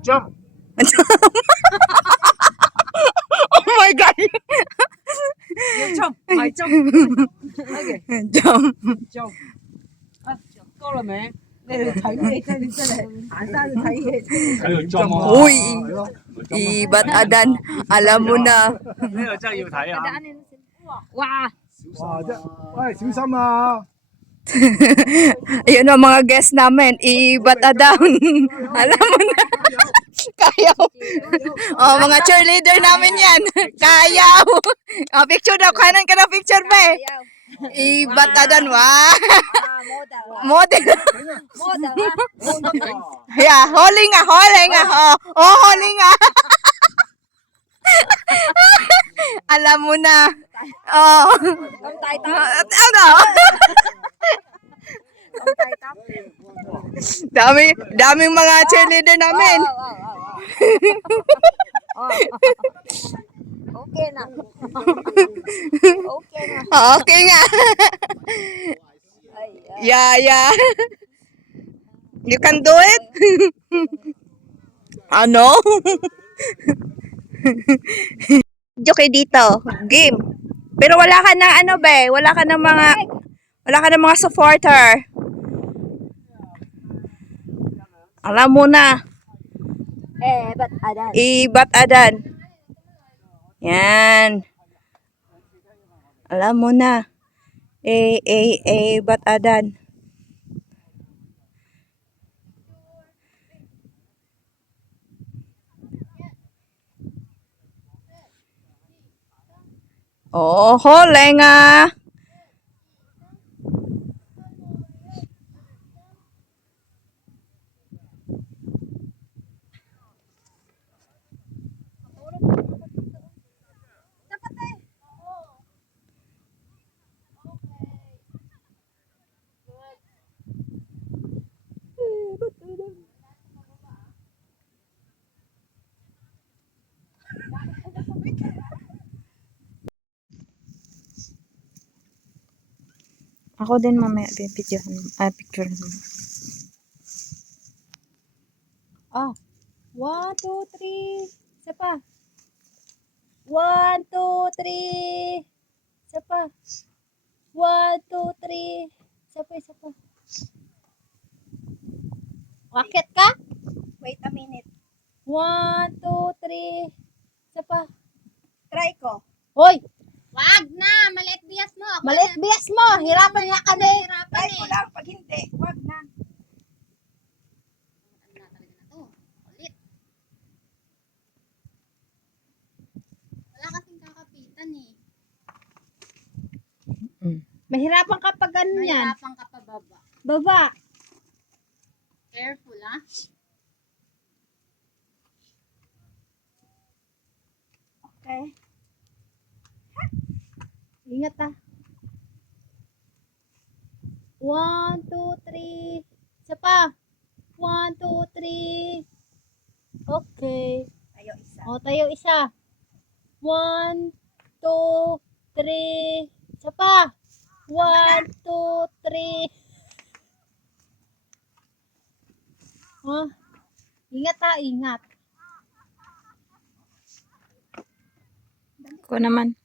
Jump. Oh my God! You jump. I jump. Okay. Jump. Jump. 啊，夠啦未？你哋睇嘢真係行山就睇嘢。喺度 jump 啊！ Uy! 係咯 Ibat Adan, alam mo na. 呢個真係要睇啊！哇！哇！真喂，小心啊！ Ayun ang mga guest namin. Ibat Adan. Alam mo na. Kayaw. Oh, mga cheerleader namin yan. Kayaw. Oh, picture daw. Kanan ka na picture, be. Ibat Adan. Wow. Model. Model Yeah, holy nga, holy nga. Oh, holy nga. Alam mo na. Oh. Ano? Daming mga cheerleader namin. Okay na. Okay na. Okay nga. Yeah. You can do it? Ano? Joke dito. Game. Pero wala ka ng ano be, wala ka ng mga supporter. Alam mo na. Ba't adan? Ibat Adan. Yan. Alam mo na. Bat Adan. Oh, hole nga. Ako din mamaya picturean mo. Ah. 1, 2, 3. Isa pa. 1, 2, 3. Isa pa. 1, 2, 3. Isa pa. Wakit ka? Wait a minute. 1, 2, 3. Isa pa. Try ko. Hoy! Wag na! Maliit bias mo. Ako Maliit bias mo! Hirapan nga kami! Try ko lang. Pag hindi, wag na. Wala kasing kakapitan eh. Mahirapan ka pag ano yan. Mahirapan ka pa baba. Baba. Careful ah. Okay. Ingat ah. 1, 2, 3. Isa pa. 1, 2, 3. Okay. Tayo isa. O, tayo isa. 1, 2, 3. Isa pa. 1, 2, 3. Oh, ingat ha, ingat. Ko naman.